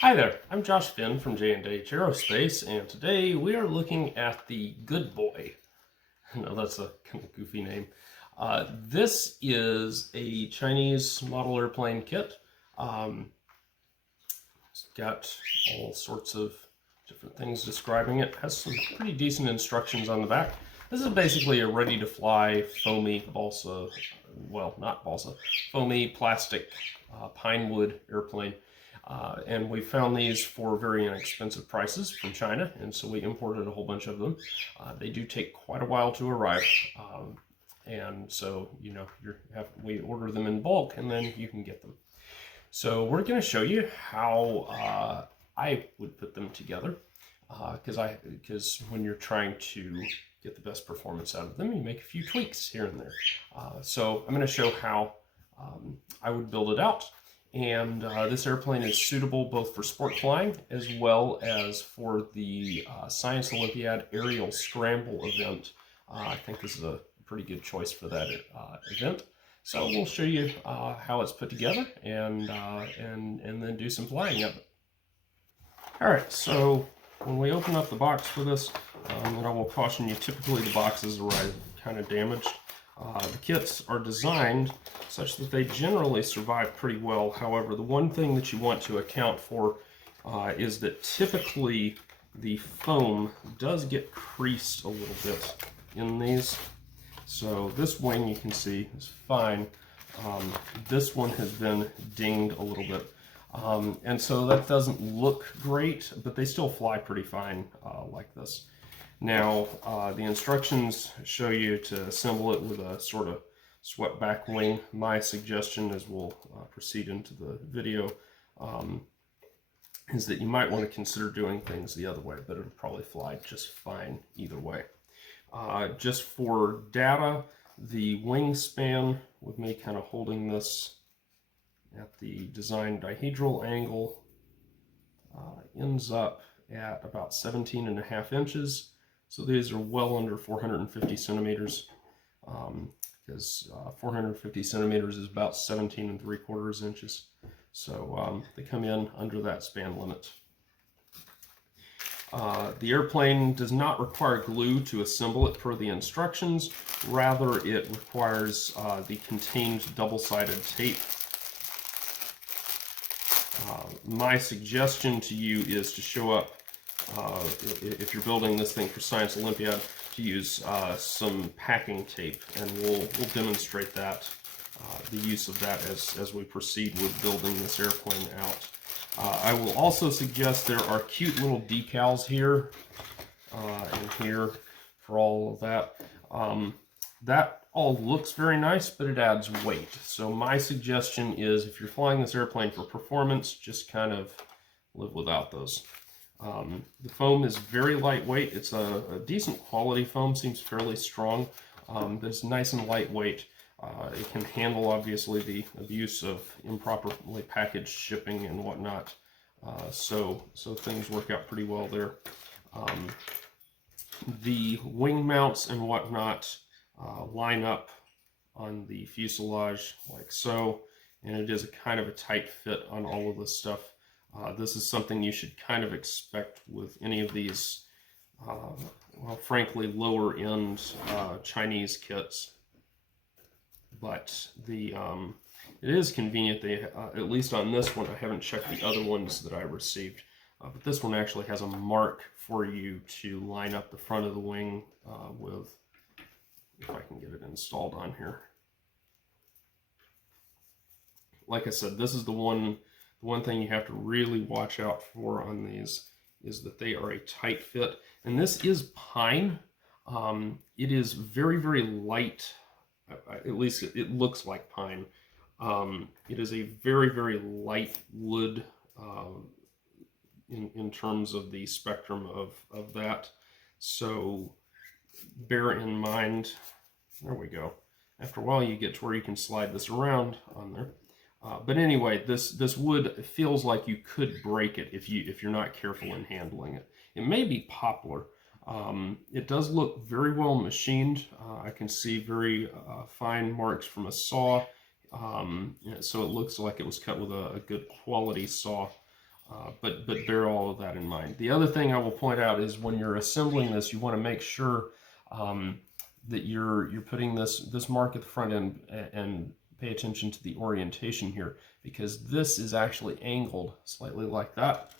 Hi there, I'm Josh Finn from J&H Aerospace, and today we are looking at the Good Boy. No, that's a kind of goofy name. This is a Chinese model airplane kit. It's got all sorts of different things describing it. Has some pretty decent instructions on the back. This is basically a ready-to-fly foamy balsa, well, not balsa, foamy plastic pine wood airplane. And we found these for very inexpensive prices from China, and so we imported a whole bunch of them. They do take quite a while to arrive, and so we order them in bulk, and then you can get them. So we're going to show you how I would put them together, because when you're trying to get the best performance out of them, you make a few tweaks here and there. So I'm going to show how I would build it out. And this airplane is suitable both for sport flying as well as for the Science Olympiad aerial scramble event. I think this is a pretty good choice for that event. So we'll show you how it's put together and then do some flying of it. All right, so when we open up the box for this, and I will caution you, typically the boxes arrive kind of damaged. The kits are designed such that they generally survive pretty well. However, the one thing that you want to account for is that typically the foam does get creased a little bit in these. So this wing, you can see, is fine. This one has been dinged a little bit. And so that doesn't look great, but they still fly pretty fine like this. Now, the instructions show you to assemble it with a sort of swept back wing. My suggestion, as we'll proceed into the video, is that you might want to consider doing things the other way, but it'll probably fly just fine either way. Just for data, the wingspan, with me kind of holding this at the design dihedral angle, ends up at about 17.5 inches. So these are well under 450 centimeters, because 450 centimeters is about 17.75 inches. So they come in under that span limit. The airplane does not require glue to assemble it per the instructions. Rather, it requires the contained double-sided tape. My suggestion to you is to show up, if you're building this thing for Science Olympiad, to use some packing tape, and we'll demonstrate that, the use of that as we proceed with building this airplane out. I will also suggest there are cute little decals here and here for all of that. That all looks very nice, but it adds weight. So my suggestion is, if you're flying this airplane for performance, just kind of live without those. The foam is very lightweight. It's a decent quality foam, seems fairly strong. It's nice and lightweight. It can handle, obviously, the abuse of improperly packaged shipping and whatnot. So things work out pretty well there. The wing mounts and whatnot line up on the fuselage like so, and it is a kind of a tight fit on all of this stuff. This is something you should kind of expect with any of these, well, frankly, lower end Chinese kits. But it is convenient. They, at least on this one, I haven't checked the other ones that I received, but this one actually has a mark for you to line up the front of the wing with, if I can get it installed on here. Like I said, this is the one thing you have to really watch out for on these, is that they are a tight fit. And this is pine. It is very, very light. At least it looks like pine. It is a very, very light wood in terms of the spectrum of that. So bear in mind, there we go. After a while you get to where you can slide this around on there. But anyway, this wood feels like you could break it if you're not careful in handling it. It may be poplar. It does look very well machined. I can see very fine marks from a saw. So it looks like it was cut with a good quality saw. but bear all of that in mind. The other thing I will point out is when you're assembling this, you want to make sure that you're putting this mark at the front end, and pay attention to the orientation here, because this is actually angled slightly like that,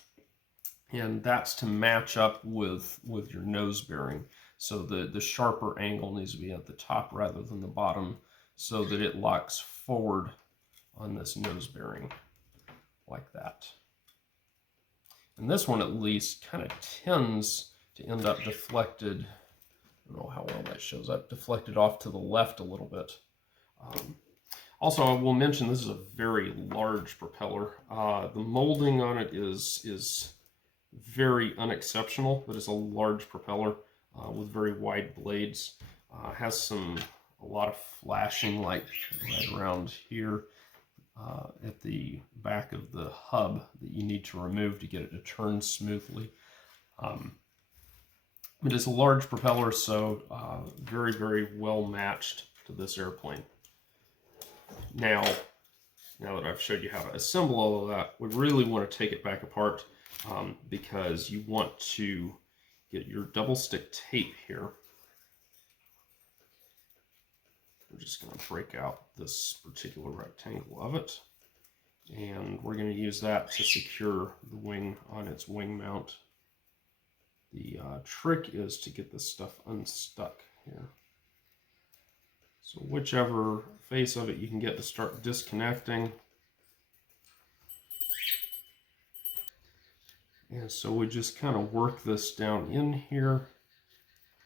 and that's to match up with your nose bearing. So the sharper angle needs to be at the top rather than the bottom, so that it locks forward on this nose bearing like that. And this one at least kind of tends to end up deflected. I don't know how well that shows up, deflected off to the left a little bit. Also, I will mention this is a very large propeller. The molding on it is very unexceptional, but it's a large propeller with very wide blades. Has a lot of flashing like right around here at the back of the hub that you need to remove to get it to turn smoothly. It is a large propeller, so very, very well matched to this airplane. Now that I've showed you how to assemble all of that, we really want to take it back apart because you want to get your double stick tape here. We're just going to break out this particular rectangle of it, and we're going to use that to secure the wing on its wing mount. The trick is to get this stuff unstuck here. So whichever face of it you can get to start disconnecting. And so we just kind of work this down in here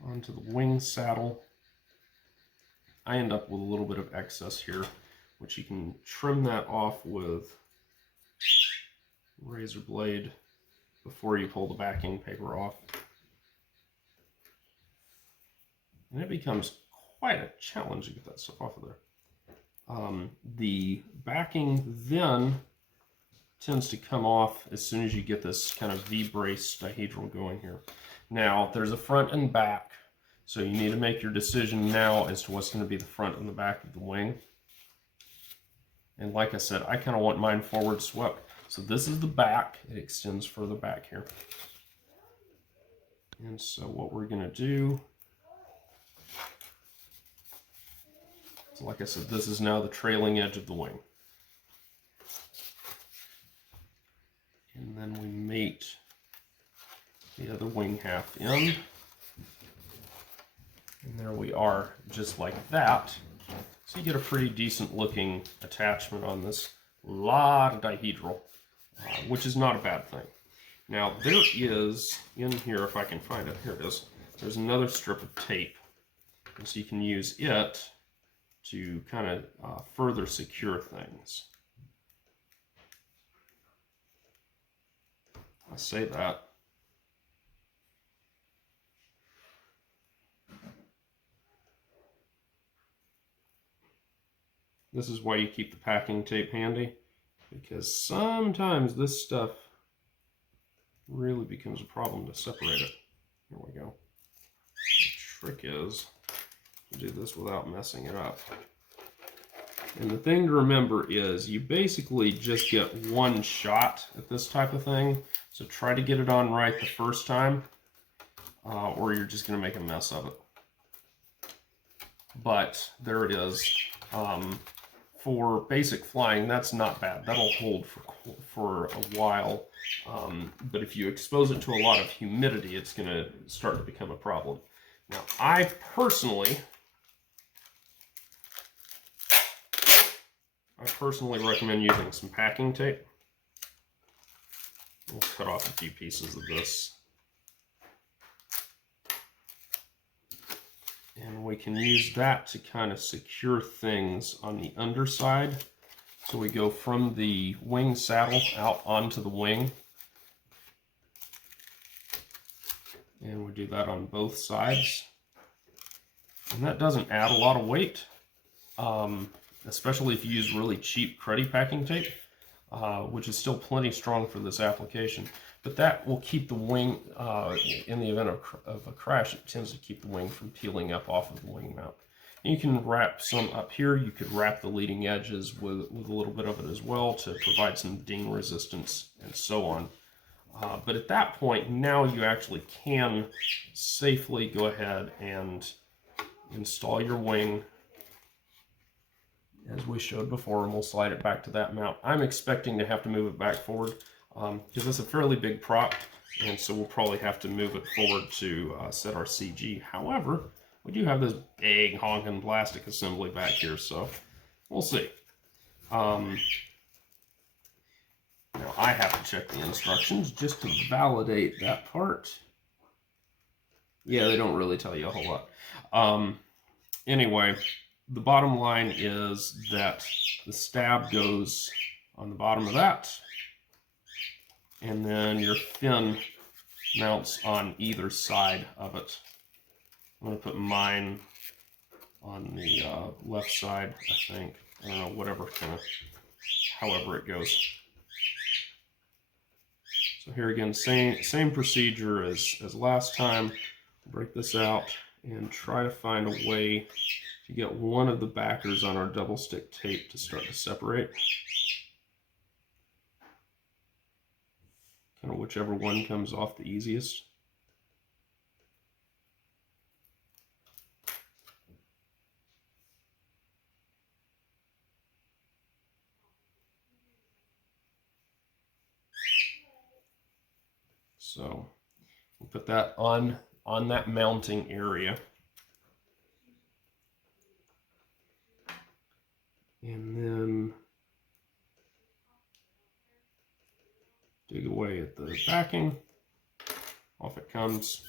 onto the wing saddle. I end up with a little bit of excess here, which you can trim that off with a razor blade before you pull the backing paper off. And it becomes quite a challenge to get that stuff off of there. The backing then tends to come off as soon as you get this kind of V-brace dihedral going here. Now, there's a front and back, so you need to make your decision now as to what's going to be the front and the back of the wing. And like I said, I kind of want mine forward swept. So this is the back. It extends further back here. And so what we're going to do, so like I said, this is now the trailing edge of the wing. And then we mate the other wing half in. And there we are, just like that. So you get a pretty decent looking attachment on this. A lot of dihedral, which is not a bad thing. Now there is, in here, if I can find it, here it is, there's another strip of tape. And so you can use it to kind of further secure things. I say that. This is why you keep the packing tape handy, because sometimes this stuff really becomes a problem to separate it. Here we go. The trick is to do this without messing it up. And the thing to remember is you basically just get one shot at this type of thing. So try to get it on right the first time, or you're just going to make a mess of it. But there it is. For basic flying, that's not bad. That'll hold for a while. But if you expose it to a lot of humidity, it's going to start to become a problem. Now, I personally recommend using some packing tape. We'll cut off a few pieces of this. And we can use that to kind of secure things on the underside. So we go from the wing saddle out onto the wing. And we do that on both sides. And that doesn't add a lot of weight, especially if you use really cheap cruddy packing tape, which is still plenty strong for this application. But that will keep the wing, in the event of a crash, it tends to keep the wing from peeling up off of the wing mount. You can wrap some up here. You could wrap the leading edges with a little bit of it as well to provide some ding resistance and so on. But at that point, now you actually can safely go ahead and install your wing as we showed before, and we'll slide it back to that mount. I'm expecting to have to move it back forward because it's a fairly big prop, and so we'll probably have to move it forward to set our CG. However, we do have this big honking plastic assembly back here, so we'll see. Now I have to check the instructions just to validate that part. Yeah, they don't really tell you a whole lot. Anyway, the bottom line is that the stab goes on the bottom of that, and then your fin mounts on either side of it. I'm going to put mine on the left side, I think. I don't know, whatever, however it goes. So here again, same procedure as last time. Break this out and try to find a way to get one of the backers on our double stick tape to start to separate. Kind of whichever one comes off the easiest. So we'll put that on that mounting area. And then dig away at the backing. Off it comes.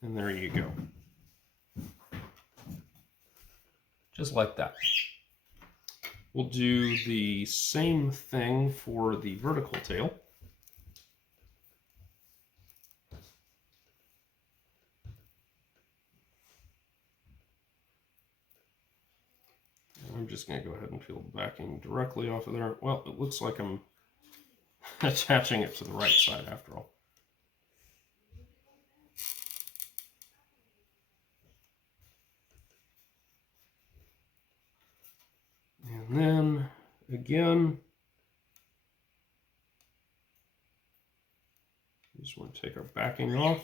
And there you go. Just like that. We'll do the same thing for the vertical tail. I'm just going to go ahead and peel the backing directly off of there. Well, it looks like I'm attaching it to the right side after all. And then, again, we just want to take our backing off.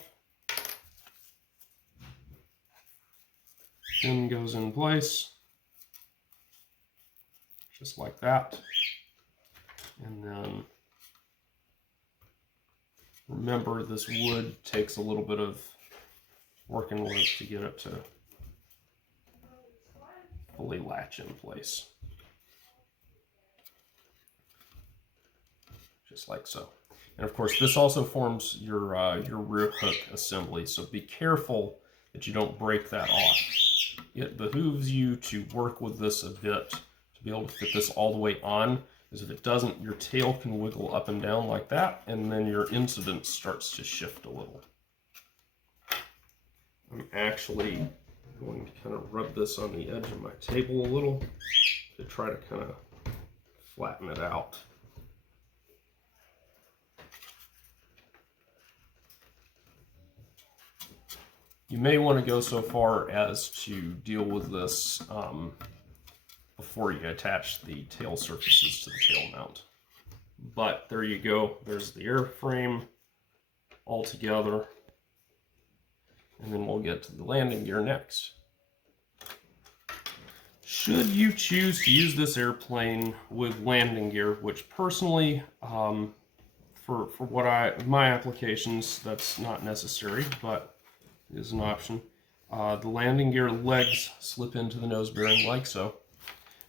Fin goes in place, just like that. And then, remember, this wood takes a little bit of working with to get it to fully latch in place. Just like so. And of course, this also forms your rear hook assembly, so be careful that you don't break that off. It behooves you to work with this a bit to be able to fit this all the way on, because if it doesn't, your tail can wiggle up and down like that, and then your incidence starts to shift a little. I'm actually going to kind of rub this on the edge of my table a little to try to kind of flatten it out. You may want to go so far as to deal with this before you attach the tail surfaces to the tail mount. But there you go. There's the airframe all together. And then we'll get to the landing gear next. Should you choose to use this airplane with landing gear, which personally, for my applications, that's not necessary, but is an option. The landing gear legs slip into the nose bearing like so.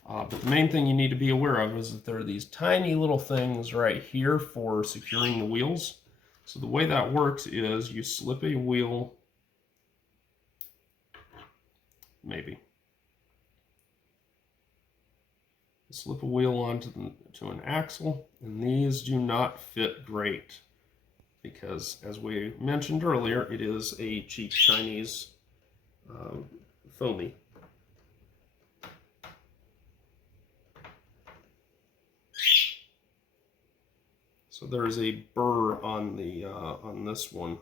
But the main thing you need to be aware of is that there are these tiny little things right here for securing the wheels. So the way that works is you slip a wheel, maybe. Slip a wheel onto an axle, and these do not fit great, because as we mentioned earlier, it is a cheap Chinese foamy. So there's a burr on the on this one.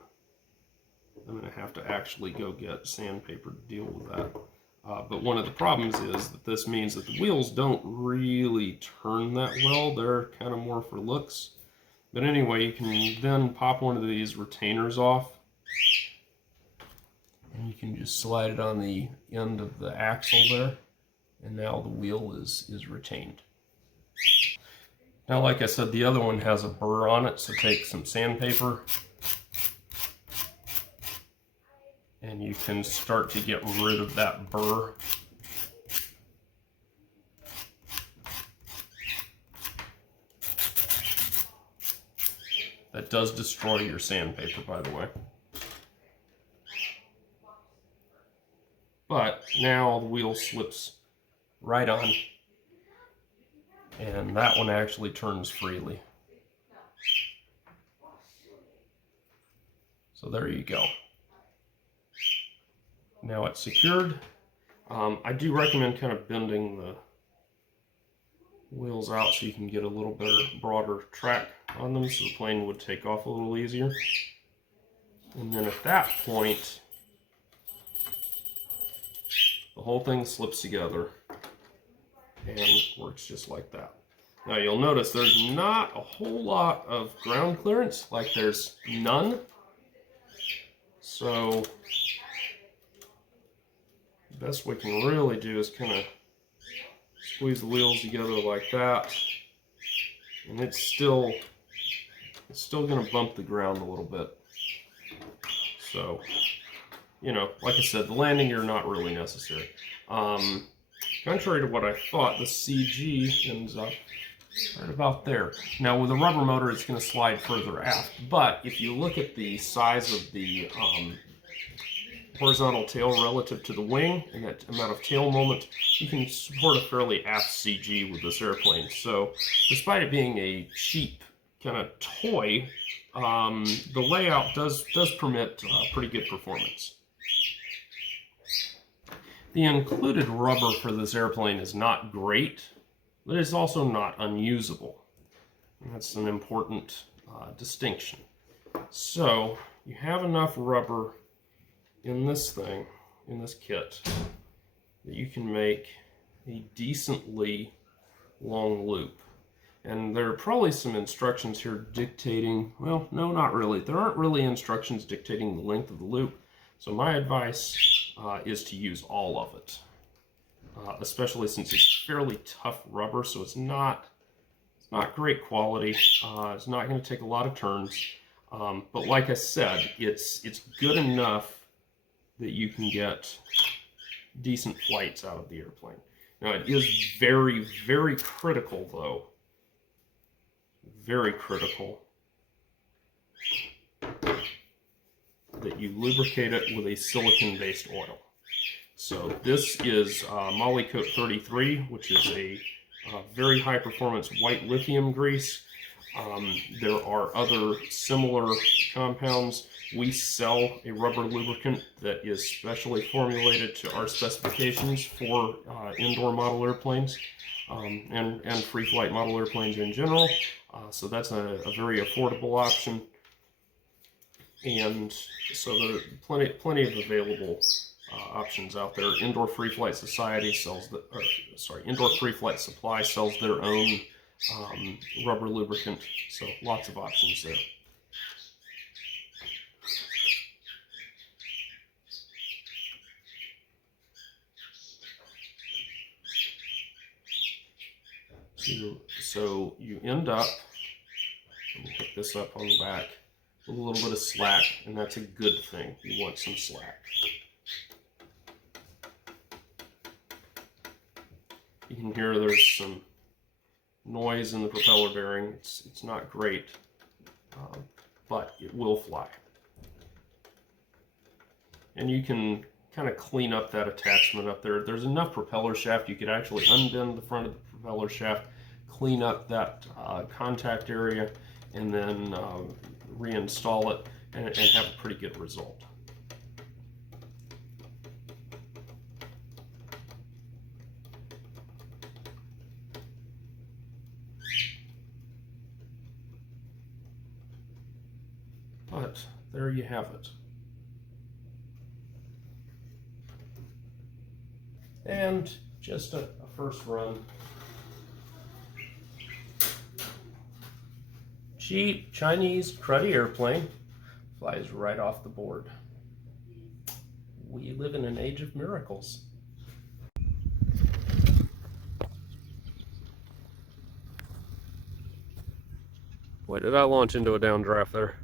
I'm going to have to actually go get sandpaper to deal with that. But one of the problems is that this means that the wheels don't really turn that well. They're kind of more for looks. But anyway, you can then pop one of these retainers off. And you can just slide it on the end of the axle there. And now the wheel is retained. Now, like I said, the other one has a burr on it, so take some sandpaper and you can start to get rid of that burr. That does destroy your sandpaper, by the way. But now the wheel slips right on, and that one actually turns freely. So there you go. Now it's secured. I do recommend kind of bending the wheels out so you can get a little better, broader track on them, so the plane would take off a little easier. And then at that point, the whole thing slips together and works just like that. Now you'll notice there's not a whole lot of ground clearance, like there's none. So the best we can really do is kind of squeeze the wheels together like that, and it's still going to bump the ground a little bit. So, you know, like I said, the landing gear not really necessary. Contrary to what I thought, the CG ends up right about there. Now with a rubber motor, it's going to slide further aft, but if you look at the size of the horizontal tail relative to the wing and that amount of tail moment, you can support a fairly aft CG with this airplane. So despite it being a cheap kind of toy, the layout does permit pretty good performance. The included rubber for this airplane is not great, but it's also not unusable. And that's an important distinction. So you have enough rubber in this thing, in this kit, that you can make a decently long loop. And there are probably some instructions here dictating, well, no, not really. There aren't really instructions dictating the length of the loop. So my advice is to use all of it, especially since it's fairly tough rubber, so it's not great quality. It's not going to take a lot of turns, but like I said, it's good enough that you can get decent flights out of the airplane. Now it is very, very critical though, very critical that you lubricate it with a silicon-based oil. So this is Molykote 33, which is a very high-performance white lithium grease. There are other similar compounds. We sell a rubber lubricant that is specially formulated to our specifications for indoor model airplanes and free flight model airplanes in general. So that's a very affordable option. And so there are plenty of available options out there. Indoor Free Flight Society sells Indoor Free Flight Supply sells their own rubber lubricant. So lots of options there. So you end up, let me pick this up on the back, with a little bit of slack, and that's a good thing. You want some slack. You can hear there's some noise in the propeller bearing. It's not great, but it will fly. And you can kind of clean up that attachment up there. There's enough propeller shaft. You could actually unbend the front of the propeller shaft, clean up that contact area, and then reinstall it and have a pretty good result. But there you have it. And just a first run. Cheap Chinese cruddy airplane flies right off the board. We live in an age of miracles. Boy, did I launch into a downdraft there.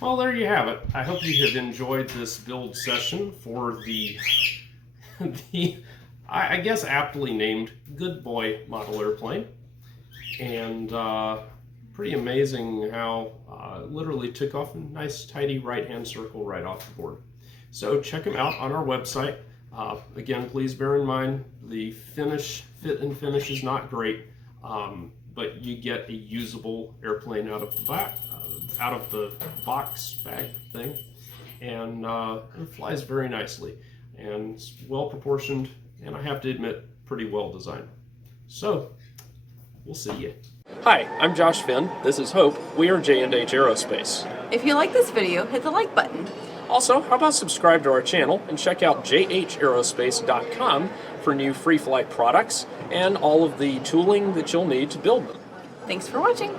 Well, there you have it. I hope you have enjoyed this build session for the, I guess aptly named Good Boy model airplane. And pretty amazing how literally took off a nice tidy right-hand circle right off the board. So check them out on our website. Again, please bear in mind the fit and finish is not great, but you get a usable airplane out of the back. Out of the box bag thing, and it flies very nicely and it's well proportioned, and I have to admit pretty well designed. So we'll see you. Hi, I'm Josh Finn. This is Hope. We are J&H Aerospace. If you like this video, hit the like button. Also, how about subscribe to our channel and check out jhaerospace.com for new free flight products and all of the tooling that you'll need to build them. Thanks for watching.